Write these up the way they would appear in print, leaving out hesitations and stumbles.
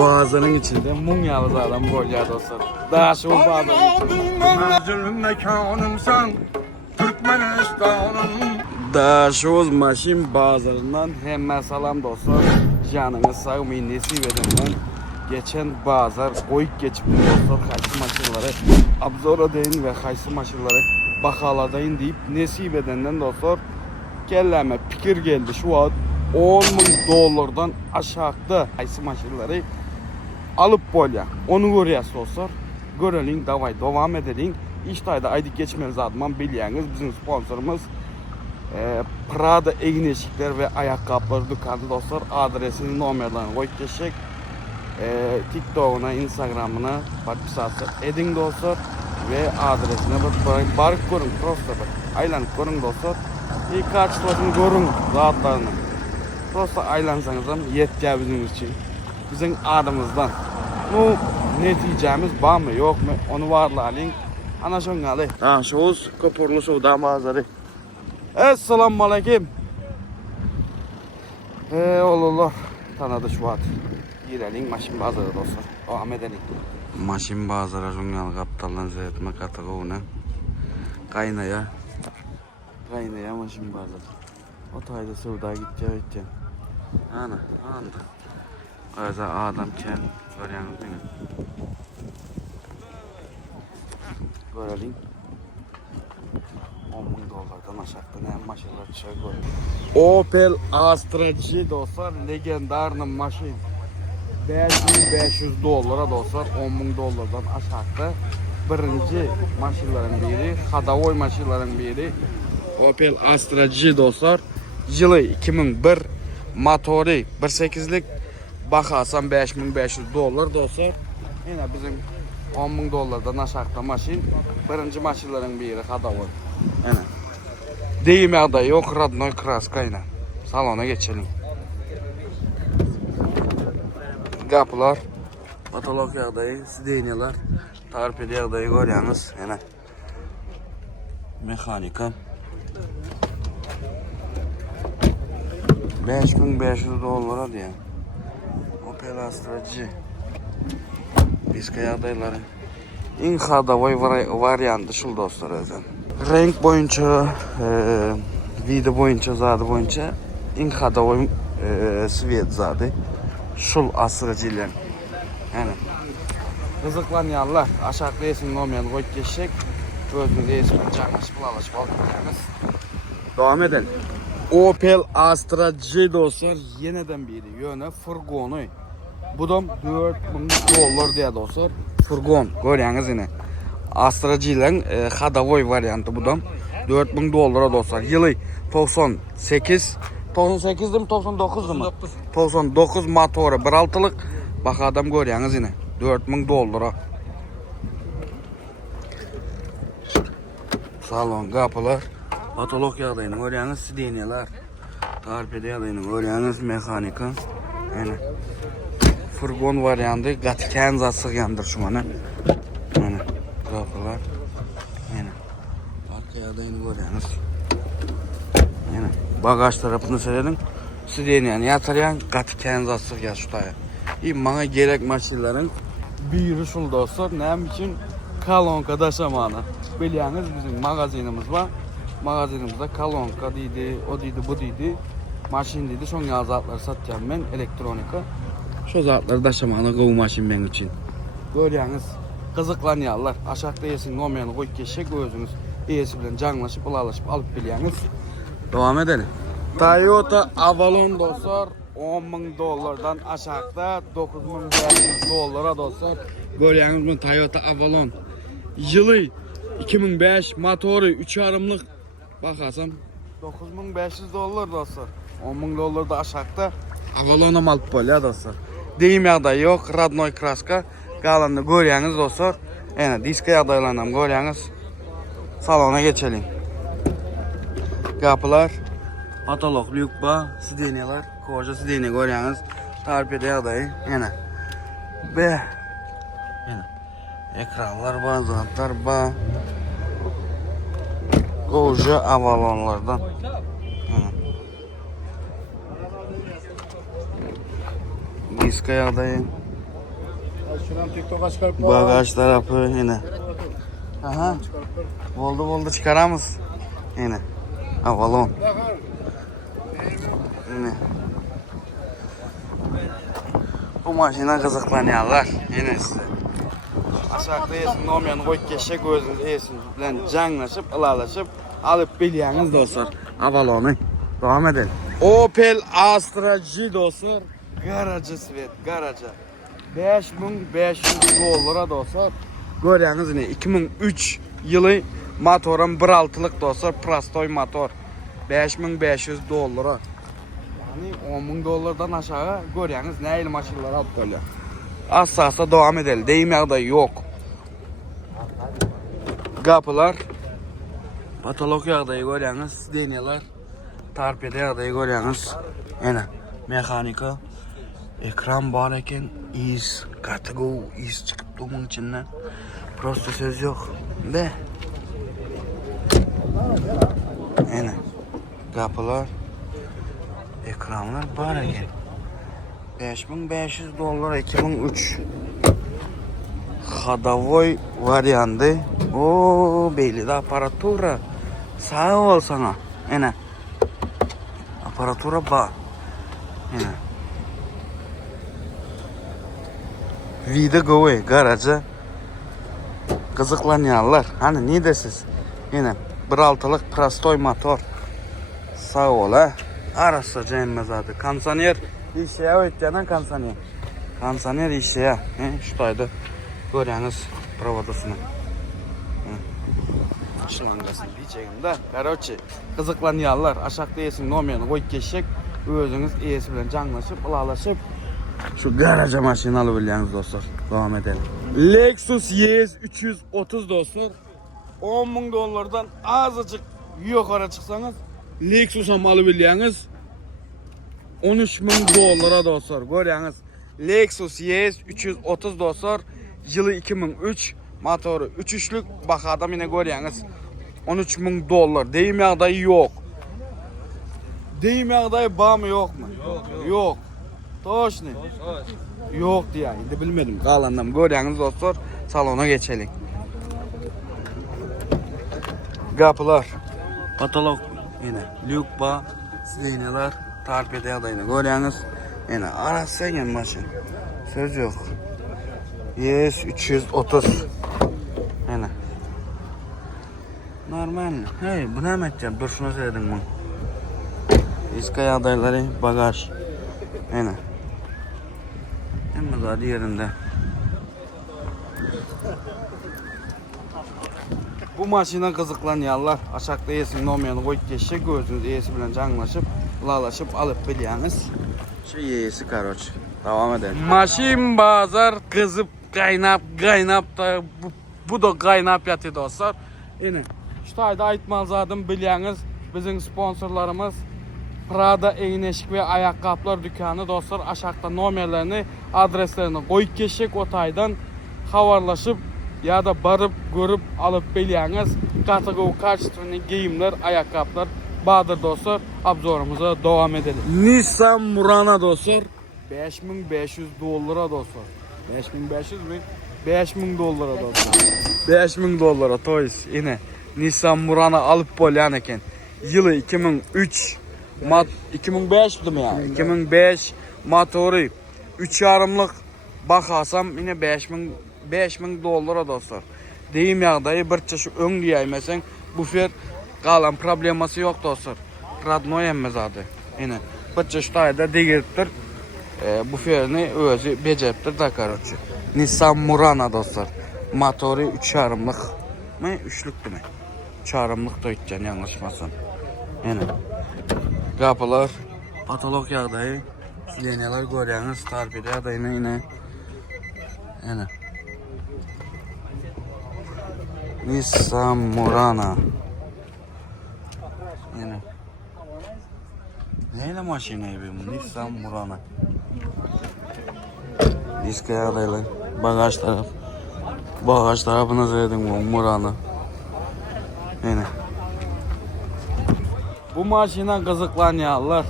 bazanın içinde mum yağlı adam bolya dostlar. Daha şu bazanın içinde. Menzilin mekanımsan Türkmenistan'ın. Daha şu maşin bazarından hemen salam dostlar. Canınız sağ mı nesip edin. Geçen bazar koyup geçip dostlar kaysı maşinleri abzora deyin ve kaysı maşinleri bakaladayın deyip nesip edenden dostlar kelleme fikir geldi şu an $10.000 aşağıda kaysı maşinleri alıp bolya onu görüyoruz dostlar. Görelim davay devam edelim. İştayda aydık geçmeniz adman biliyorsunuz bizim sponsorumuz Prada Egneşikler ve ayakkabıları dükkanı dostlar. Adresini numarlarına koyup geçecek. TikTok'una, Instagram'ına подписаться edin dostlar ve adresine barık görün, просто aylanıp görün dostlar. İlk karşılaşını görün rahatlarını. Просто aylansanız yetkiye bizim için. Bizim adımızdan. Bu neticemiz var mı yok mu onu varlayın. Ana şun gali. Ha şoğuz köpürlü şoğdan bazarı. Esselamu aleyküm. Oğlullah tanıdı şu an. Girelim maşin bazarı dostlar. Devam edelim. Maşin bazarı Jungal kaptaldan zeytme katığı ona. Kaynaya maşin bazarı. O tayda sevda gideceğim. Ana. Kayza adam ken görüyorsunuz değil mi? Görelim. $10.000'dan aşağıda ne maşinler çıkıyor. Opel Astra G dostlar legendarlı maşin. $500 dostlar $10.000'dan aşağıda. Birinci maşinlerin biri, Hadavoy maşinlerin biri. Opel Astra G dostlar. Yılı 2001 motoru 1.8'lik bakarsam $5.500 dostlar. Yine bizim $10.000'dan aşağıda maşin. Birinci maşinlerin biri Hadavoy. Yani deyim ya yok Radnoy Kraskayla. Salona geçelim. Kapılar, patolog yağdayı, sidenyalar, tarpedi yağdayı görüyorsunuz. Yani mekanika. $5.500 diye. Opel Astra G. Diska yağdayları. En Hadavoy varyantı şu dostlar zaten. Renk boyunca, video boyunca, zadı boyunca en Hadavoy svet zadı. Şul asırıcıyla. Yani kızıklanyanlar aşağıda esin olmayan koyup geçecek. Gözünüzde esmen çakmış bulalış balıklarınız. Devam edelim. Opel Astra G dostlar yeniden biri yönü furgonu. Bu da $4.000 diye dostlar. Furgon görüyorsunuz yine. Astra G ile Hadavoy varyantı bu da $4.000 dostlar. Yılı 98 değil mi 99 mu? 99 motoru 1.6'lık. Bak adam görüyorsunuz yine $4.000. Salon kapılar patolog yağdayını görüyorsunuz sidenyalar tarpedi yağdayını görüyorsunuz mekanika yani furgon varyantı gatiken zasıgandır şu an yani kapılar yani arka yağdayını görüyorsunuz yani bagaj tarafını söyledim sidenyanı yatıryan gatiken zasıgan şu taya bana gerek maşinlerin biri şul dostlar ne için kalonka taşımanı biliyorsunuz bizim magazinimiz var. Magazinimizde kalonka deydi, o deydi, bu deydi. Maşin deydi, son yazatları satacağım ben elektronika. Şu zatları taşımanı kovu maşin benim için. Görüyorsunuz kızıklanıyorlar. Aşağıda yesin olmayanı koyup geçecek özünüz. İyisi bilen canlaşıp, ulaşıp alıp biliyorsunuz. Devam edelim. Toyota Avalon dostlar $10.000'dan aşağıda $9.500 dostlar. Görüyorsunuz bu Toyota Avalon. Yılı 2005 motoru 3 yarımlık bakarsam $9.500 dostlar. $10.000 da aşağıda Avalon'a mal polya dostlar. Deyim yağda yok Radnoy Kraska kalanını görüyorsunuz dostlar. Yani diska yağdayla görüyorsunuz. Salona geçelim. Kapılar patolog lükba sidenyalar koca sidenya görüyorsunuz. Tarpede yağdayı yani be yani ekranlar var, zantlar var. Koca Avalonlardan. Diska yağdayı Şuran TikTok'a çıkarıp Bagaj tarafı yine. Aha. Oldu çıkaramız. Yine. Avalon. Yine. Bu maşina kızıklanıyorlar. Yine size. Aşağıda yesin olmayan koyup geçecek özünüz yesin. Bilen canlaşıp, ılalaşıp alıp bilyaniz dostlar. Avalonu. Devam edelim. Opel Astra G dostlar. Garajı svet, garajı. 5500 dolara dostlar. Görüyorsunuz yine 2003 yılı motorun 1.6'lık dostlar. Prastoy motor. 5500 dolara. Yani 10.000 dolardan aşağı görüyorsunuz ne il maşinler alıp geliyor. Asla devam edelim. Deyim da yok. Kapılar. Patolog yağdayı görüyorsunuz. Deniyorlar. Tarpede yağdayı görüyorsunuz. Yine mekanika. Ekran var eken iz. Kategor iz çıkıp bunun içinden. Prosto söz yok. De. Yine. Kapılar. Ekranlar var eken. 5500 dolar 2003. Ходовой variantı. O belli de aparatura. Sağ ol sana. Yine. Aparatura var. Yine. Vida goy garaja. Kızıklanıyorlar. Hani ne dersiz? Yine 1.6'lık Prastoy motor. Sağ ol ha. Arası cennet adı. Kansaner işe öteden kansaner. Kansaner işe. Şuradaydı. Görüyorsunuz provodasını. Şılangasını diyeceğim de. Короче, kızıklanıyorlar. Aşağıda yesin nomerini koyup geçecek. Özünüz iyisi bilen canlaşıp, ılalaşıp. Şu garaja maşını alıp dostlar. Devam edelim. Lexus ES 330 dostlar. 10.000 dolardan azıcık yukarı çıksanız Lexus'a alıp 13.000 dolara dostlar. Görüyorsunuz. Lexus ES 330 dostlar. Yılı 2003. Motoru 3.3'lük. Bak adam yine görüyorsunuz. 13.000 dolar. Deyim yağdayı yok. Deyim yağdayı bağ mı yok mu? Yok. Toş ne? Yok diye. De bilmedim. Kalandım. Görüyorsunuz dostlar. Salona geçelim. Kapılar. Patolog. Yine. Lükba. Sineler. Tarpede yağdayını görüyorsunuz. Yine arası egen maşın. Söz yok. Yes 330. Yine. Normal. Hey bu ne edeceğim? Dur şunu söyledim bunu. İska yağdayları bagaj. Yine. Hem de yerinde. Bu maşına kızıklanıyorlar. Aşağıda yesin olmayanı koyup geçecek. Gözünüz iyisi bilen canlaşıp, lalaşıp alıp biliyorsunuz. Şu yiyesi karoç. Devam edelim. Maşin bazar kızıp kaynap da bu da kaynap yatı dostlar. Yine şu ayda aytmazadım biliyorsunuz. Bizim sponsorlarımız Prada Eyneşik ve Ayakkabılar dükkanı dostlar. Aşağıda numarlarını, adreslerini koyup geçecek o taydan havarlaşıp ya da barıp görüp alıp biliyorsunuz. Kategori kaç tane giyimler, ayakkabılar vardır dostlar. Abzorumuza devam edelim. Nissan Murano dostlar. 5500 dolara dostlar. 5500 mi? 5000 dolara dostlar. 5000 dolara toys yine. Nissan Murano alıp bolyan eken. Yılı 2003. 2005 mi ya? 2005 motoru 3.5'lık bakasam yine 5000 dolara dostlar. Deyim yağdayı bir çeşit ön diyemesen bu fer kalan probleması yok dostlar. Radno emmez adı. Yine bir çeşit ayda değirttir. Bu ferini özü beceriptir da karoçu. Nissan Murano dostlar. Motoru 3.5'lık mı? 3'lüktü mü? 3.5'lık da içeceğim yanlışmasın. Yine. Kapılar. Patolog yağdayı. Silenyalar görüyorsunuz. Tarpede yağdayına yine. Yine. Nissan Murano. Yine. Neyle maşinayı bu? Nissan Murano. Diska yağdaylı. Bagaj taraf. Bagaj tarafını söyledim bu Murano. Yine. Bu maşina kızıklanıyorlar.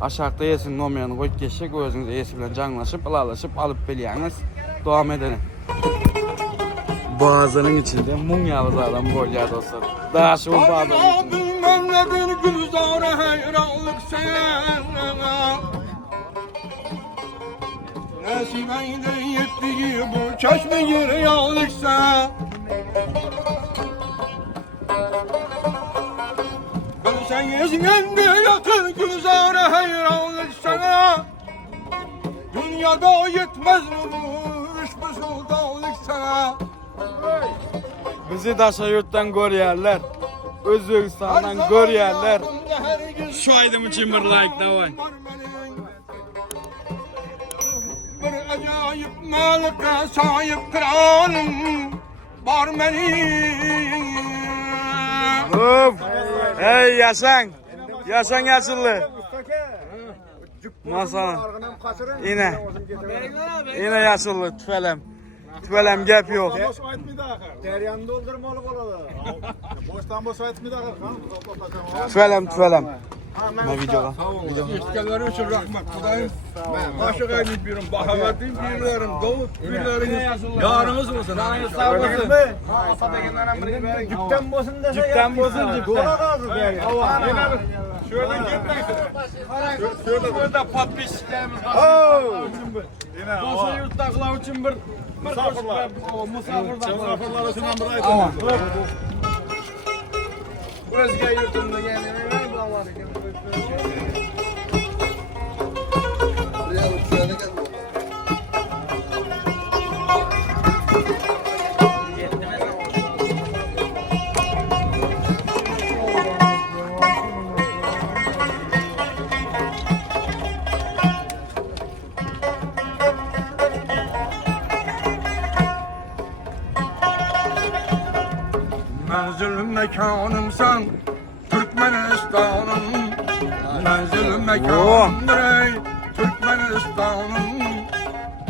Aşağıda yesin nomerini koyup geçecek. Özünüz iyisi bilen canlaşıp, ılalaşıp alıp biliyorsunuz. devam edelim. Boğazının içinde mum yağız adam bu ya dostlar. Daha şu boğazının içinde. Bilmem nedir gülzara hayranlık sana. Nasibeyde yettiği bu çeşme yeri yanlıksa. Bilsen yüzünde yakın gülzara hayranlık sana. Dünyada yetmez mi bu üç sultanlık sana. Bizi daşa yurttan görýärler. Özbegistandan görýärler. Şu aydım Timberlake davay. Bir acayip malika sahip kralım var benim. Hop. Hey yaşan. Yaşan yaşıllı. Masana. Yine yaşıllı tüfelem. Tüfelem gep yok. Deryanı doldurmalı boladı. Boştan boş etmedi arkadaşlar. Tüfelem. Ne videoda? İşgalleri için rahmet kudayım. Başa kaynayıp birim, bahavatayım birlerim, Davut birleriniz. Yarınız olsun. Sağ olasın. Cüpten bosun dese Cüpten bosun, cüpten. Dola kaldı be. Şöyle gitmeyin. Şöyle patpişlerimiz var. Boşa yurttaklar için bir misafirler. Misafirler için bir ayet. Özge yurtumda yani. Menzil mekanımsan Türkmenistan'ım. Menzil mekanımdır ey Türkmenistan'ım.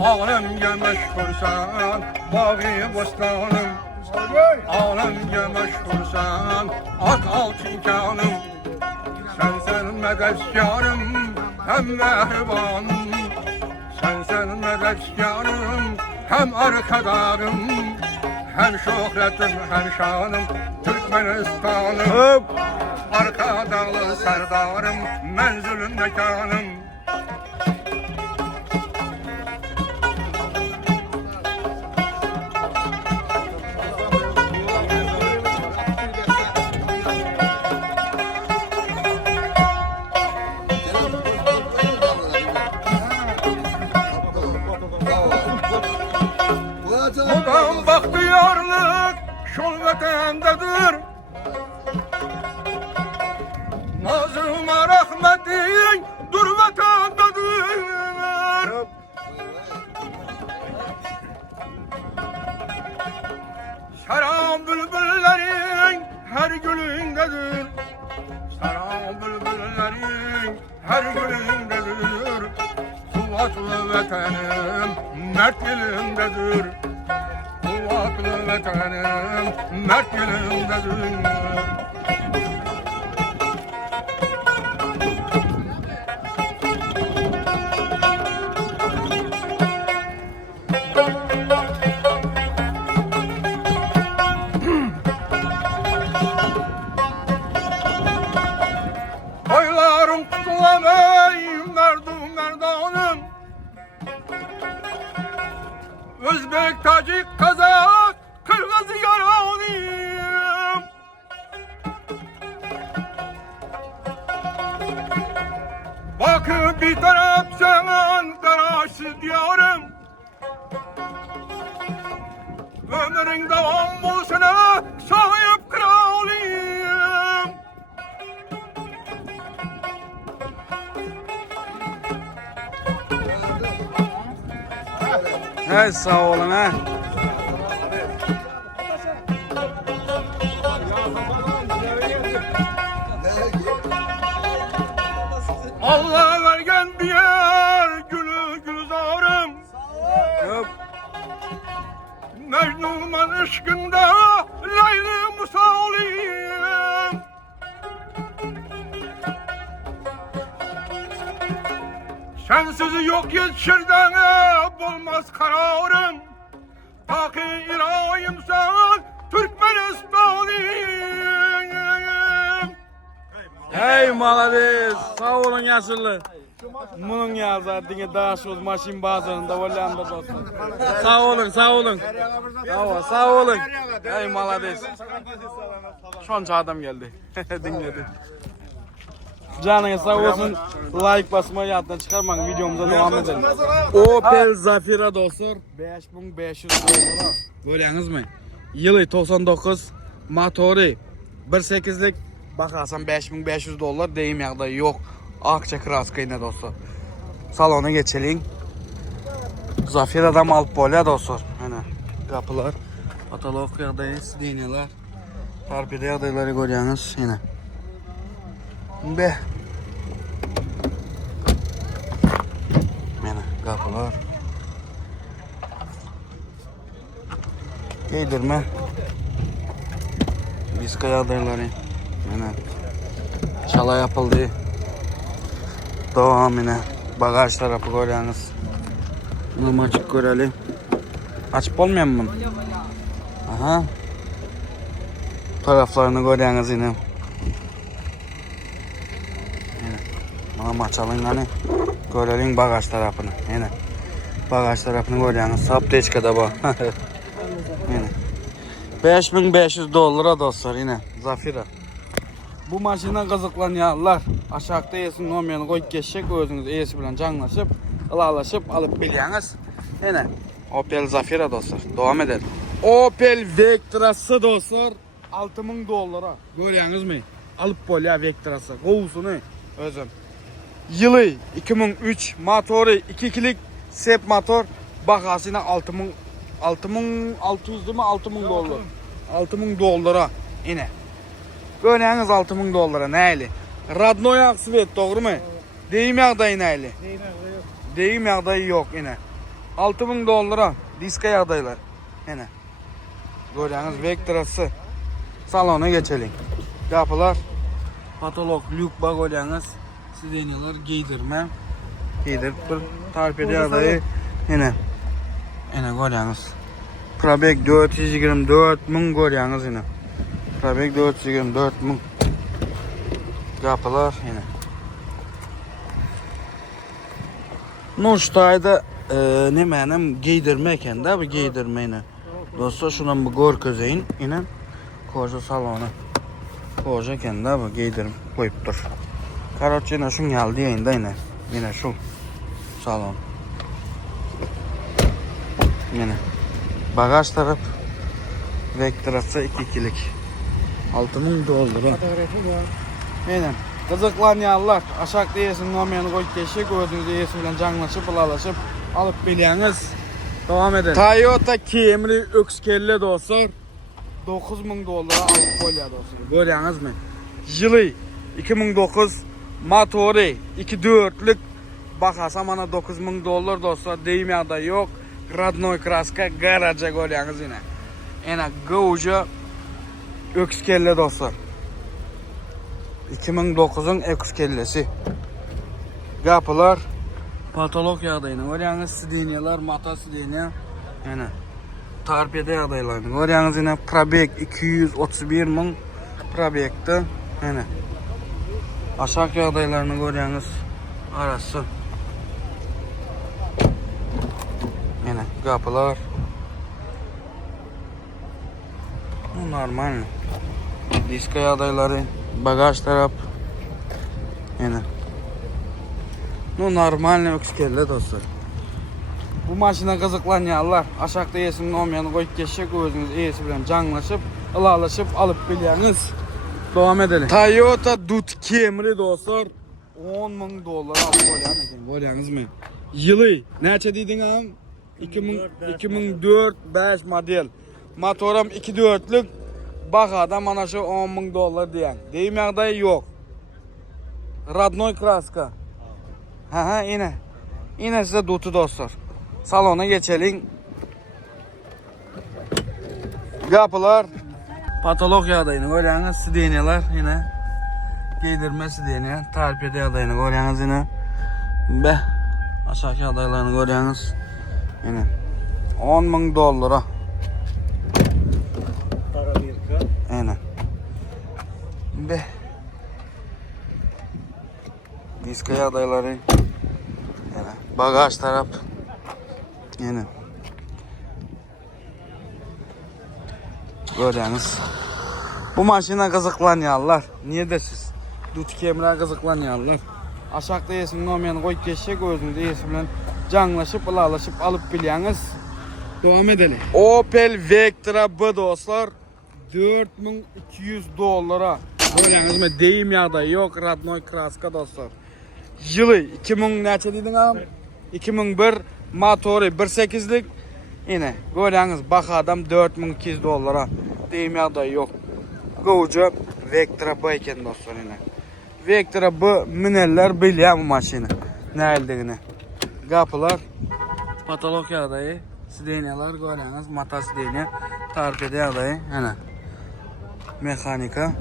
Alemge meşhursan bağı bostanım. Alemge meşhursan ak altınkanım. Sensen medefkarım hem mehribanım. Sensen medefkarım hem arkadarım. Hem şöhretim hem şanım Türkmenistan'ım. Hop. Arka dağlı serdarım menzilin mekanım. Buradan bahtiyarlık şol vatandadır. Nazıma rahmetin dur vatandadır. Saran bülbüllerin her gülündedir. Saran bülbüllerin her gülündedir. Kuvvetli vatanım mert elimdedir. Kuvvetli vatanım mert elimdedir. Boylarım tutulam ey merdum merdanım. Özbek, Tacik, Kazak, Kırgız yaranıyım. Bakın bir taraf sen kararsız diyarım. Ömrün devam olsun sahip kralıyım. Hey sağ olun ha. Allah vergen bir yer gülü gülzarım. Hop. Mecnun'un aşkında Leyla Musaliyim. Sensiz yok yetişirden bulmaz kararım. Ta ki irayim sen Türkmenistan'ım. Hey malades. Sağ olun yaşlı. Bunun yazardığını daha söz maşin bazarında Hollanda dostlar. Sağ olun, sağ olun. Sağ olun. Hey malades. Şonca adam geldi. Dinledi. Canına sağ olsun. Like basmayı yaddan çıkarmayın. Videomuza devam edelim. Opel Zafira dostlar. 5500 dolar. Görüyorsunuz mu? Yılı 99. Motoru 1.8'lik. Bakarsan 5500 dolar deyim yağda yok. Akça kraska yine dostlar. Salona geçelim. Zafira'dan alıp bolya dostlar. Hani kapılar. Katalog yağdayız. Deniyorlar. Tarpide yağdayları görüyorsunuz yine. Be. Yine kapılar. Giydirme. Viska yağdayları. Yine. Çala yapıldı. Devam yine. Bagaj tarafı görüyorsunuz. Bunu açık görelim. Açıp olmayan mı? Aha. Taraflarını görüyorsunuz yine. Yine. Bunu açalım hani. Görelim bagaj tarafını. Yine. Bagaj tarafını görüyorsunuz. Sapteçkada bu. Yine. 5500 dolara dostlar yine. Zafira. Bu maşından kızıklanyanlar aşağıda yesin olmayanı koyup geçecek özünüz iyisi bilen canlaşıp ılalaşıp alıp biliyorsunuz. Yine Opel Zafira dostlar. Devam edelim. Opel Vectra'sı dostlar 6000 dolara. Görüyorsunuz mu? Alıp bolya Vectra'sı. Kovusunu özüm. Yılı 2003 motoru 2'lik sep motor bakasına 6600 değil mi? 6000 dolar. 6000 dolara yine. Görüyorsunuz 6000 dolara neyli? Radnoy aksıvet doğru mu? Deyim yağdayı neyli? Deyim yağdayı yok yine. 6000 dolara diska yağdaylar. Yine. Görüyorsunuz Vectra'sı. Salona geçelim. Kapılar. Patolog lük bak görüyorsunuz. Sideniyalar giydirme. Giydirip dur. Tarpede yağdayı yine. Yine görüyorsunuz. Probek 424 bin görüyorsunuz yine. Probek 424 bin. Kapılar yine. Noştayda ne menem giydirmeyken de bu giydirme yine. Dostlar şundan bu gör közeyin yine. Koca salonu. Koca kendi bu giydirim koyup dur. Karoç yine şun geldi yayında yine. Yine şu salon. Yine. Bagaj taraf. Vectra'sı 2'lik. 6000 dolara. Yine. Kızıklanyanlar aşağıda yesin olmayanı koyup geçecek özünüzü yesin bilen canlaşıp ılalaşıp alıp biliyorsunuz. Devam edelim. Toyota Camry ökskelle dostlar 9000 dolara alıp bolya dostlar. Görüyorsunuz mu? Yılı 2009 motoru 2.4'lük bakasam ana 9000 dolar dostlar deyim ya da yok. Radnoy kraska garaja görüyorsunuz yine. Yine Gauja ökskelle dostlar. 2009'un ökskellesi. Kapılar patolog yağdayını görüyorsunuz. Sideniyalar mata sideniya. Yani tarpede yağdaylarını görüyorsunuz yine. Probek 231 bin probekte. Yani aşağı yağdaylarını görüyorsunuz. Arası. Yine kapılar. Bu normal. Diska yağdayları. Bagaj taraf. Yine. Bu normal ökskelle dostlar. Bu maşına kızıklanyanlar aşağıda yesin olmayanı koyup geçecek özünüz iyisi bilen canlaşıp ılalaşıp alıp biliyorsunuz. Devam edelim. Toyota Dut Camry dostlar 10.000 dolara alıp görüyorsunuz mu? Yılı neçe dedin ağam? 2004 5 model. Motorum 2.4'lük. Bak adam ana şu 10.000 dolar diyen. Deyim yağdayı yok. Radnoy kraska. Ha yine. Yine size dutu dostlar. Salona geçelim. Kapılar. Patolog yağdayını görüyorsunuz. Sideniyalar yine. Giydirme sideniya. Tarpede yağdayını görüyorsunuz yine. Be. Aşağı yağdaylarını görüyorsunuz. Yine 10.000 dollara. Para bir kal. Aynen. Be. Diskaya adayları. Yani bagaj taraf. Yine. Görüyorsunuz. Bu maşına kızıklanıyorlar. Niye de siz? Dut kemre kızıklanıyorlar. Aşağıda yesin nomen koy geçecek özünüzde yesin bilen canlaşıp ılalaşıp alıp biliyorsunuz. Devam edelim. Opel Vectra B dostlar 4200 dollara. Görüyorsunuz mu? Deyim ya da yok Radnoy Kraska dostlar. Yılı 2000 neçe dedin abi? 2001 motoru 1.8'lik. Yine görüyorsunuz bak adam 4200 dollara. Deyim ya da yok. Go'cu Vectra B eken dostlar yine. Vectra B mineller biliyor bu maşını. Ne eldiğini. Kapılar. Patolog adayı. Sidenyalar görüyorsunuz. Mata sidenya. Tarpede adayı. Yine. Mekanika.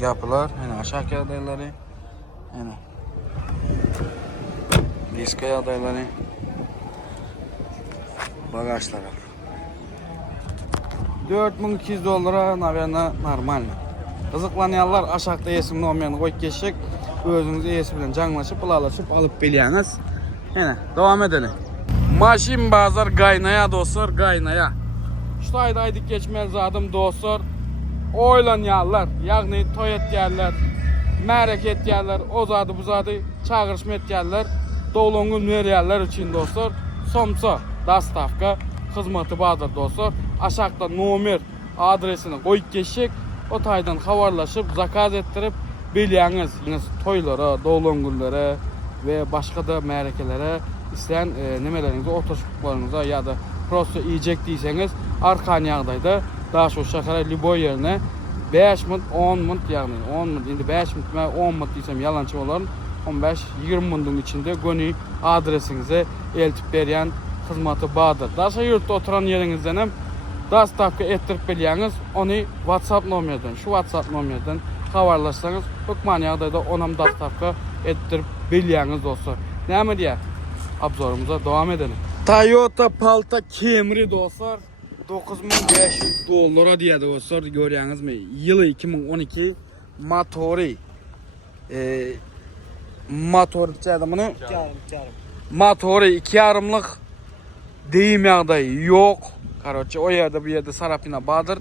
Kapılar. Yine aşağı adayları. Yine. Diskaya adayları. Bagaj tarafı. 4200 dollara navyana normal. Kızıklanyanlar aşağıda yesimli olmayan koy geçecek. Özünüzü yesi bilen canlaşıp ılalaşıp alıp biliyorsunuz. Yine devam edelim. Maşin bazar kaynaya dostlar kaynaya. Şu aydık geçmez adım dostlar. Oylanyanlar yani toy etkenler, merek etkenler, ozadı buzadı çağırışma etkenler, dolongun veriyenler için dostlar. Somsa dastavka hizmeti vardır dostlar. Aşağıda nomer adresini koyup geçecek. O taydan havarlaşıp zakaz ettirip biliyorsunuz toylara, dolongullara ve başka da merekelere isteyen nemelerinize, otoşuklarınıza ya da prosto yiyecek değilseniz arkan yağdayda daha çok şakara liboy yerine 5 mınt 10 mınt yani 10 mınt indi 5 mınt ve 10 mınt diysem yalancı olan 15-20 mıntın içinde gönü adresinize eltip veren hizmeti bağdır. Daha yurtta oturan yerinizden hem dastavka ettirip biliyorsunuz onu WhatsApp numarından şu WhatsApp numarından havarlaşsanız hükman yağdayda onam dastavka ettirip biliyorsunuz dostlar. Ne mi diye? Abzorumuza devam edelim. Toyota Palta Camry dostlar 9500 dollara diye dostlar görüyorsunuz mu? Yılı 2012 motoru. Motor çadımını motoru 2,5'lık deyim yağdayı yok. Karoçı o yerde bir yerde sarapina bağdır.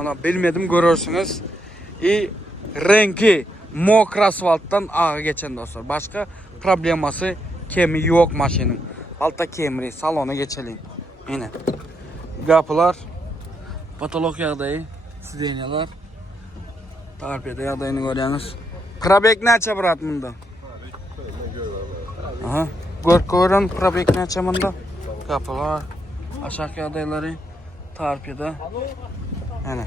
Ona bilmedim görürsünüz. Rengi mokr asfalttan ağa geçen dostlar. Başka probleması kemi yok maşının. Alta Camry salona geçelim. Yine. Kapılar. Patolog yağdayı. Sidenyalar. Tarpede yağdayını görüyorsunuz. Probek neçe bırat bunda? Aha. Görün probek neçe bunda? Kapılar. Aşağı adayları tarpede. Yani.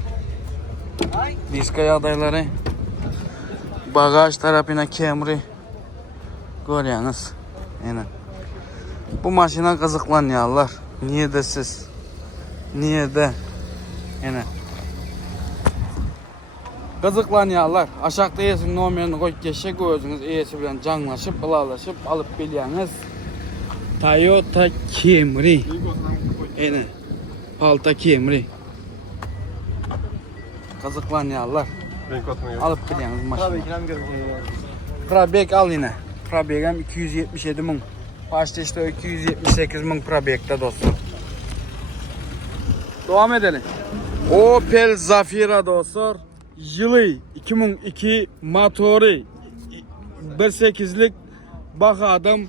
Diskaya adayları. Bagaj tarafına Camry. Görüyorsunuz. Yani. Bu maşına kızıklanıyorlar. Niye de siz? Niye de? Yani. Kızıklanıyorlar. Aşağıda yesin numaranı koyup geçecek özünüz iyisi bilen canlaşıp ılalaşıp alıp biliyorsunuz. Toyota Camry. Yine. Palta Camry. Kızıklanıyorlar. Alıp biliyorsunuz maşını. Probek al yine. Probek'em 277 bin. Başta işte 278 bin Probek'te dostlar. Devam edelim. Opel Zafira dostlar. Yılı 2002 motoru 1.8'lik bak adam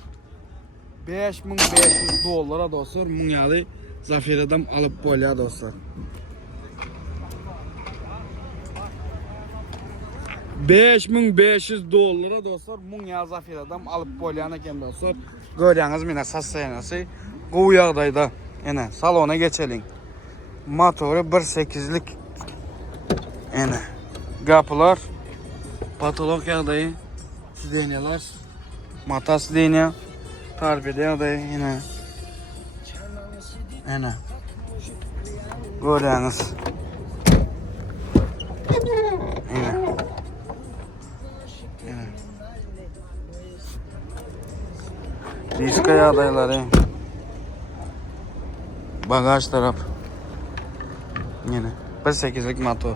5500 dollara dostlar. Munyalı Zafira'dan alıp bolya dostlar. 5500 dollara dostlar. Munyalı Zafira'dan alıp bolyana ken dostlar. Görüyorsunuz yine sasayanası. Qoğu yağdayda. Yine salona geçelim. Motoru 1.8'lik. Yine. Kapılar. Patolog yağdayı. Sidenyalar. Mata sidenya. Tarpede yağdayı yine. Yine. Görüyorsunuz. Yine. Yine. Riska yağdayları. Bagaj taraf. Yine 1.8'lik motor.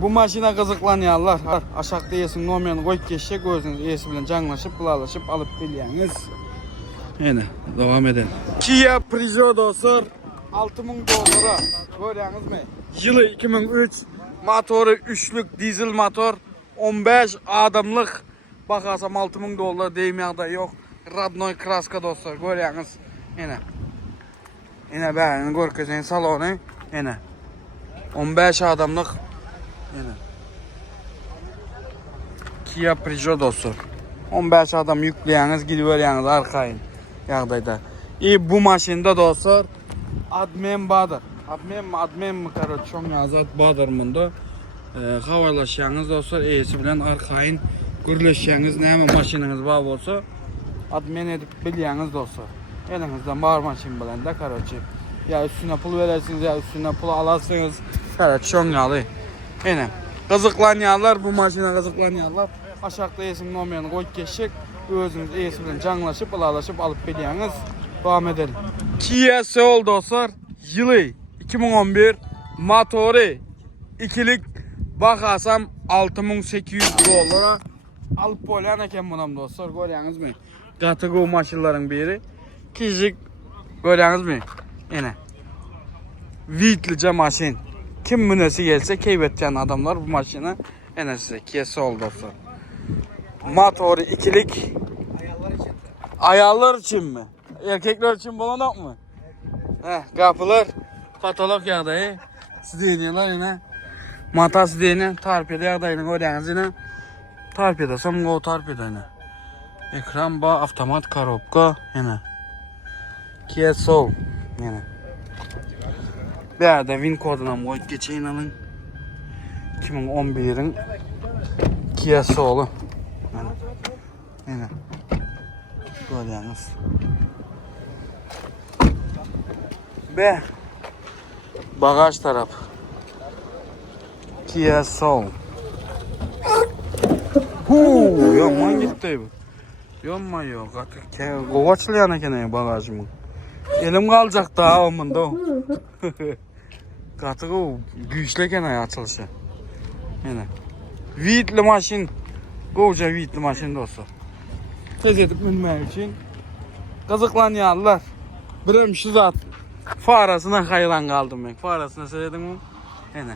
Bu maşina kızıklanyanlar. Aşağıda yesin nomerini koyup geçecek. Özünüz iyisi bilen canlaşıp, bulaşıp alıp bilyaniz. Yine devam edelim. Kia Peugeot dostlar. 6000 dolara. Görüyorsunuz mu? Yılı 2003. Motoru 3'lük dizel motor. 15 adamlık. Bakarsam 6000 dolar değmeyada yok. Radnoy kraska dostlar. Görüyorsunuz. Yine ben görkesen salonu. Yine 15 adamlık. Yine Kia Peugeot dostlar. 15 adam yükleyeniz gidiveriyorsunuz arkayın yağdayda. Bu maşında dostlar admin Badır. Admin mi karı çok yazat Badır bunda. Havalaşıyorsunuz dostlar. Iyisi bilen arkayın gürleşiyorsunuz. Ne hemen maşininiz var olsa admin edip biliyorsunuz dostlar. Elinizden var maşin bilen de karıcı. Ya üstüne pul verirsiniz ya üstüne pul alırsınız. Karıcı çok yalı. Yine kızıklanyanlar bu maşina kızıklanyanlar. Aşağıda yesin nomerini koyup geçecek. Özünüz iyisi bilen canlaşıp, ılalaşıp alıp biliyorsunuz. Devam edelim. Kia Soul dostlar. Yılı 2011. Motoru 2'lik. Bakarsam 6800 dolara alıp boylayan eken bunam dostlar. Görüyorsunuz mu? Kategori maşinlerin biri. Kişilik görüyorsunuz mu? Yine vitlice maşin. Kim münesi gelse keybettiğin adamlar bu maşını en size Kia Soul dostlar. Motoru 2'lik. Ayarlar için mi? Erkekler için bulanak mı? Kapılar katalog yağdayı. Sideniyalar yine. Mata sideni tarpede yağdayını görüyorsunuz yine. Tarpede sam go tarpede yine. Ekran ba avtomat korobka yine. Kia Soul yine. Bir yerde win koduna koyup geçeyim alın. 2011'in Kia Soul'u. Yine. Görüyorsunuz. Be. Bagaj taraf. Kia Soul. Yaman gitti bu. Yanma yok. Artık kovaçlayan ekene bagajımı. Elim kalacak daha omunda o. Katık o güçlü ekene açılışı. Yine. Vitli maşin. Koca vitli maşin dostlar. Tez edip binmek için. Kazıklanyanlar. Birim şu zat. Farasına hayran kaldım ben. Farasına söyledim mi? Yine.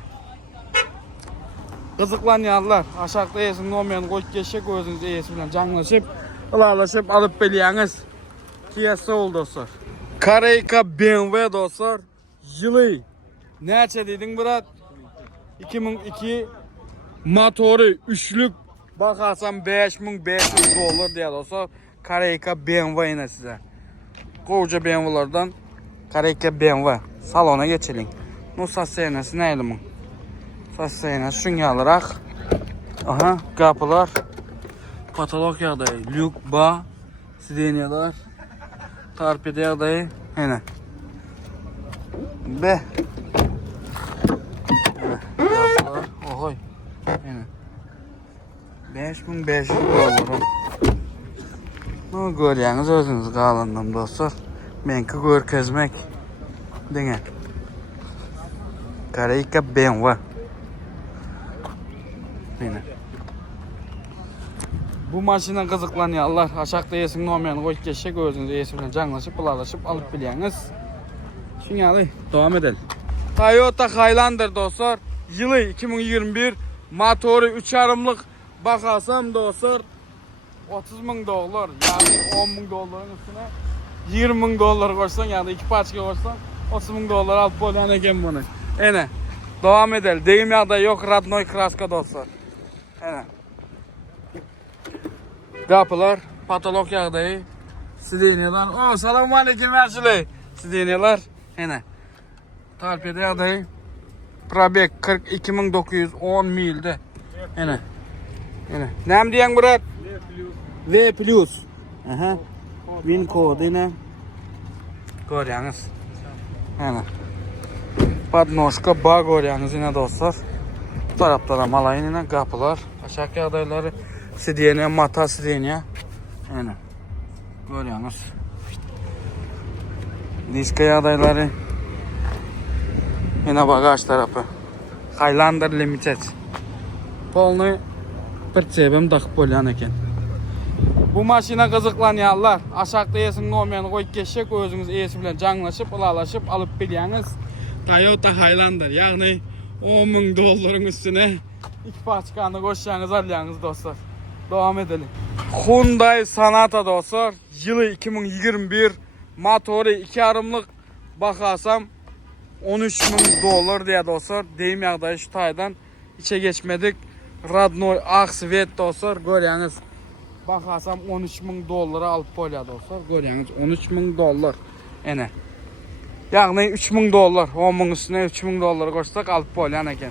Kazıklanyanlar. Aşağıda yesin nomerini koyup geçecek. Özünüz iyisi bilen canlaşıp, ılalaşıp alıp biliyorsunuz. Kia Soul dostlar. Karayka BMW dostlar. Yılı. Neçe dedin Murat? 2002. Motoru 3'lük. Bakarsam 5500 dolar diye dostlar. Karayka BMW yine size. Koca BMW'lardan Karayka BMW. Salona geçelim. Bu sas seynesi neydi mi? Sas seynesi şunu alarak. Aha kapılar. Patolog yağdayı. Lük ba. Sideniyalar. Tarpede yağdayı. Yine. Be. Kapılar. Ohoy. Yine. 5500 dolar. Ne görüyorsunuz özünüz kalandım dostlar. Benki görkezmek. Dene. Karayka BMW. Yine. Bu maşina kızıklanyanlar. Aşağıda yesin nomerini koyup geçecek. Özünüz iyisi bilen canlaşıp, bulaşıp alıp biliyorsunuz. Şimdi devam edelim. Toyota Highlander dostlar. Yılı 2021. Motoru 3.5'lık. Bakarsam dostlar 30.000 dolar. Yani 10.000 doların üstüne 20.000 dolar koysan yani iki parça koysan 30.000 dolar alıp boylayan eken bunu. Yine. Devam edelim. Deyim ya da yok Radnoy kraska dostlar. Yine. Kapılar, patolog yağdayı, sideniyalar. Selamun aleyküm versile. Sideniyalar, yine. Tarpede yağdayı. Probek 42.910 milde. Yine. Yine. Nem diyen Murat? V plus. Aha. Win code yine. Görüyorsunuz. Yine. Padnoşka bağ görüyorsunuz yine dostlar. Bu tarafta da malayın yine kapılar. Aşağı yağdayları. Sideniye, mata sideniye. Yani. Görüyorsunuz. Diska yağdayları. Yine bagaj tarafı. Highlander Limited. Polnu pritsebim takıp bolyan eken. Bu maşina kızıklanyanlar. Aşağıda yesin olmayan koyup geçecek. Özünüz iyisi bilen canlaşıp, ılalaşıp alıp bilyaniz. Toyota Highlander. Yani 10.000 doların üstüne iki paçkanı koşacağınız alyanız dostlar. Devam edelim. Hyundai Sonata dostlar. Yılı 2021. Motoru 2.5'lık. Bakarsam 13.000 dolar diye dostlar. Deyim yağda şu taydan içe geçmedik. Radnoy Aksvet dostlar. Görüyorsunuz. Bakarsam 13.000 dolara alıp polya dostlar. Görüyorsunuz 13.000 dolar. Ene. Yani 3.000 dolar. 10.000 üstüne 3.000 dolara koşsak alıp polyan eken.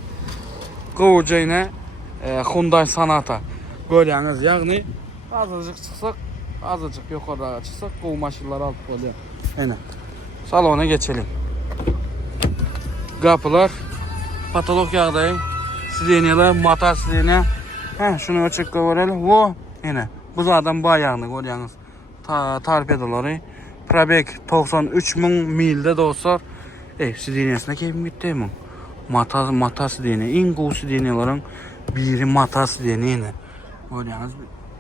Kıvıca yine Hyundai Sonata. Görüyorsunuz yani azıcık çıksak, azıcık yukarıda çıksak bu maşinleri alıp polya. Ene. Salona geçelim. Kapılar patolog yağdayım. Sidenyalar, motor sidenya. Şunu açık görelim. Bu yine. Bu zaten bayağını görüyorsunuz. Torpedoları. Probek 93.000 milde dostlar. Sidenyasına keyfim gitti mi? Motor sidenya. En cool sidenyaların biri motor sidenya yine. Görüyorsunuz.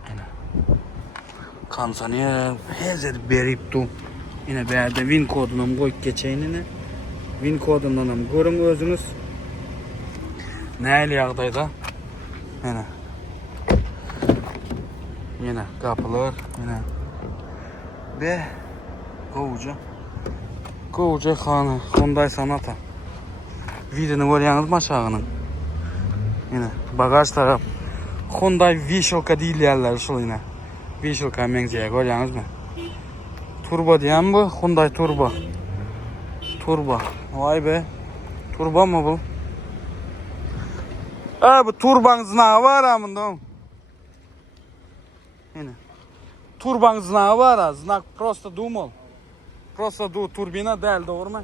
Yine. Kansaniye hezer berip tu. Yine berde win kodunu koyup geçeyim yine. Win kodundan hem görün özünüz. Neyli yağdayda? Yine. Yine kapılar. Yine. Ve Kovuca Hanı. Hyundai Sonata. Videonu görüyorsunuz mu aşağının? Yine. Bagaj taraf. Hyundai Vishilka değil yerler şu yine. Vishilka mengzeye görüyorsunuz mu? Turbo diyen bu. Hyundai Turbo. Turbo. Vay be. Turbo mu bu? Bu turban zınağı var amında. Yine. Turban zınağı var ha. Znak просто думал. Просто turbina değil doğru mu?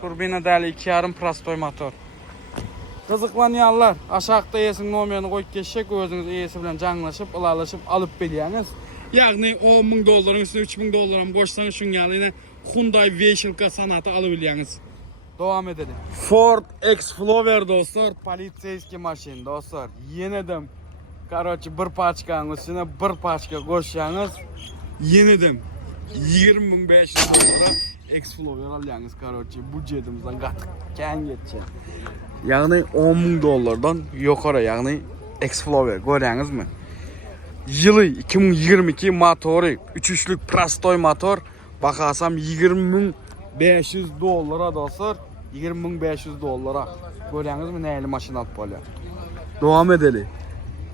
Turbina değil 2.5 prostoy motor. Kızıklanyanlar. Aşağıda yesin olmayanı koyup geçecek. Özünüz iyisi bilen canlaşıp, ılalaşıp alıp bilyaniz. Yani 10.000 doların üstüne 3.000 dolara koşsanız şun yani Hyundai Vishilka Sonata alıbilyaniz. Devam edelim. Ford Explorer dostlar. Politseyski maşin dostlar. Yenedim. Короче bir paçkanın üstüne bir paçka koşacağınız. Yenedim. 20.500 dolara Explorer alacaksınız короче. Budjetimizden katken geçecek. Yani 10.000 dolardan yukarı yani Explorer görüyorsunuz mu? Yılı 2022 motoru 3.3'lük prostoy motor. Bakarsam 20.500 dolara dostlar. 20.500 dolara. Görüyorsunuz mu neyli maşin alıp böyle. Devam edelim.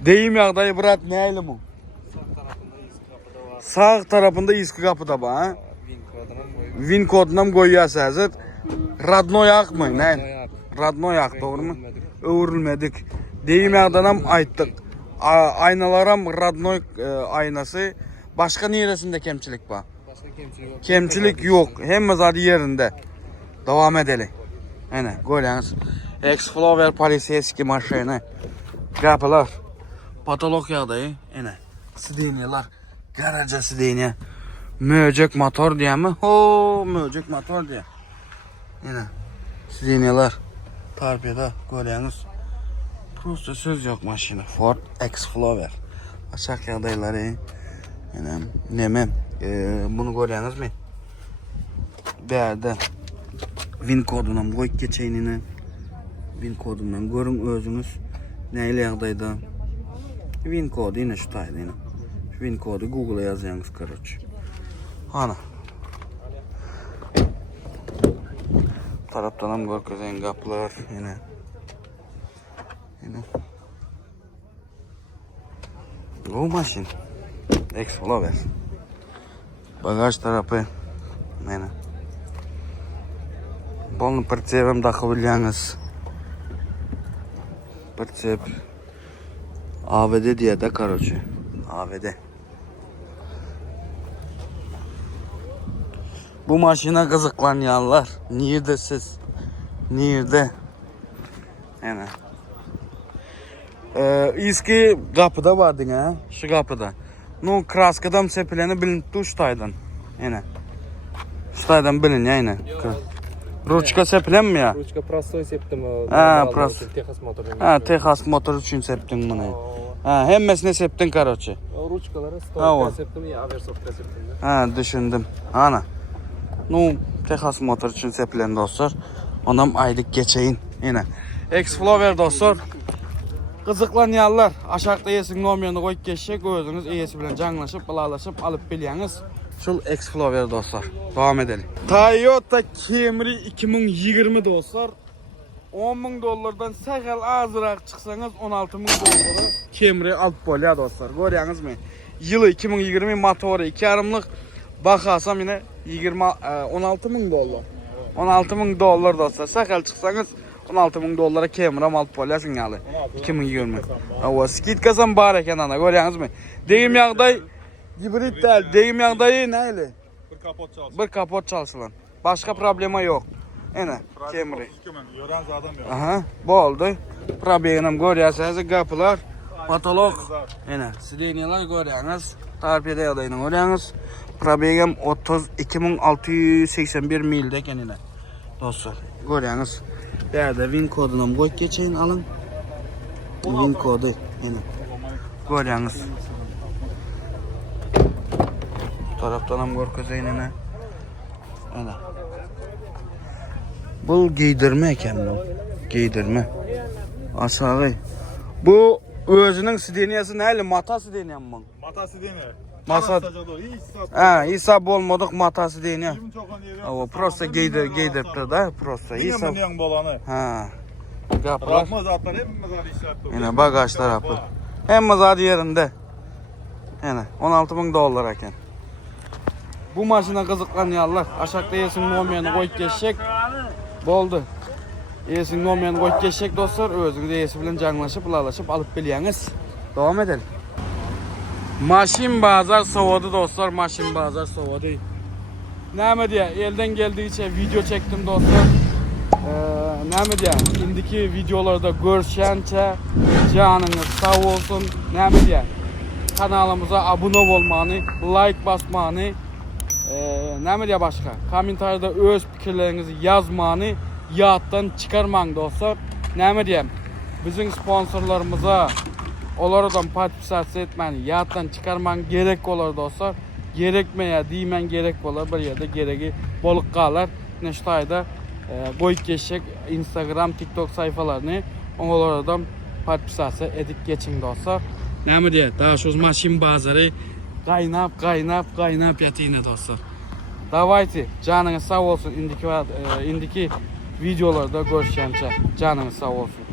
Deyim yağdayı bırak neyli mi? Sağ tarafında iski kapıda var. Win kodundan koyuyorsa hazır. Radno yak mı? Ne? Radno yak doğru mu? Öğürülmedik. Deyim yağdan ayttık. Aynalarım Radno aynası. Başka neresinde kemçilik var? Kemçilik yok. Hem zaten yerinde. Devam edelim. Yine görüyorsunuz. Explorer polisiyeski maşini. Kapılar. Patolog yağdayı. Yine. Sidenyalar. Garaja sidenya. Möcek motor diye mi? Möcek motor diye. Yine. Sidenyalar. Torpedo görüyorsunuz. Prosta söz yok maşini. Ford Explorer. Aşağı yağdayları. Yine. Nemem. Bunu görüyorsunuz mu? Bir yerde Win kodundan koyup geçeyim yine. Win kodundan görün özünüz. Neyle yağdaydı? Win kodu yine şu taydı yine. Win kodu Google'a yazacaksınız короче. Ana. Taraftan hem görkezen kapılar yine. Yine. Bu maşin. Explorer. Bagaj tarafı. Yine. Полный прицепом takıbilyaniz. Pricep. AVD diye de короче. AVD. Bu maşina kızıklanyanlar. Nerede siz? Nerede? Hemen. Eski kapıda vardın ha. Şu kapıda. Ну, kraskadan sepileni bilinipdi Uştaydan. Yine. Uştaydan bilin ya yine. Ruchka sepilen mi ya? Ручка простой septim. Ha, prosto. Texas motor. Ha, Texas motor üçün septin bunu. Ha, hemmesine septin karoçi. Rучкалары Ava. stop septim ya Aversoft'ta septim. Ha, düşündüm. Ana. Ну, Texas motor üçün sepilen dostlar. Ondan aylık geçeyin yine. Explorer dostlar. Kızıklanyanlar aşağıda yesin nomerini koyup geçecek özünüz iyisi bilen canlaşıp bılalaşıp alıp biliyiniz. Şul Explorer dostlar. Devam edelim. Toyota Camry 2020 dostlar. $10.000'dan sakal azırak çıksanız $16.000 Camry alıp bolya dostlar. Görüyorsunuz mu? Yılı 2020 motoru 2.5'lık bakasam yine $16.000. $16.000 dostlar. Sakal çıksanız $16.000 Camry alıp bolyasın yalı. 2020. Ava skidkasam bar eken ana görüyorsunuz mu? Deyim yağday hibrit değil. Deyim yağdayı neyle? Bir kapot çalsın. Bir kapot çalışılan. Başka problema yok. Yine Camry. Yoran zaten yok. Aha, bu oldu. Problemim görüyorsunuz kapılar, patolog. Yine sideniyalar görüyorsunuz. Tarpede yadayını görüyorsunuz. Problem 32.681 milde kendine. Dostlar görüyorsunuz. Bir yerde win kodunu koyup geçeyin alın. Win kodu yine. Görüyorsunuz. Bu taraftan hem görközeyinine. Yine. Bu giydirme eken bu. Giydirme. Aşağı. Bu özünün sideniyası neyle? Mata sideniyan mı? Matası değil mi? Masa. İyi sat. Ha, isab olmadık mata sideniyan. Kim çok onu yeri. O prosta giydirdi da prosta. İsab. İsab. Yine bolanı. Ha. Kapılar. Rahma zaten hepimiz var işaretli. Yine bagaj tarafı. Hem mazadi yerinde. Yine $16.000 eken. Bu maşına kızıklanyanlar. Aşağıda yesin nomerini koyup geçecek. Boldu. Yesin nomerini koyup geçecek dostlar. Özünüz yesi bilen canlaşıp, bılalaşıp alıp biliyiniz. Devam edelim. Maşin bazar soğudu dostlar. Maşin bazar soğudu. Ne diye elden geldiği için video çektim dostlar. Ne diye indiki videolarda görüşence canınız sağ olsun. Ne diye kanalımıza abone olmanı, like basmanı, ne diye başka komentarda öz fikirlerinizi yazmanı yattan çıkarmayın dostlar. Ne diyeyim bizim sponsorlarımıza onlardan partisipasiya etmeni yattan çıkarmayın gerek olur dostlar. Gerekmeye deymen gerek olur bir yerde gereği bolup kalır. Neştayda koyup geçecek Instagram, TikTok sayfalarını onlardan partisipasiya edip geçin dostlar. Ne diye daha şu maşin bazarı kaynap yatıyına dostlar. Davaydı canınız sağ olsun indiki videolarda görüşence canınız sağ olsun.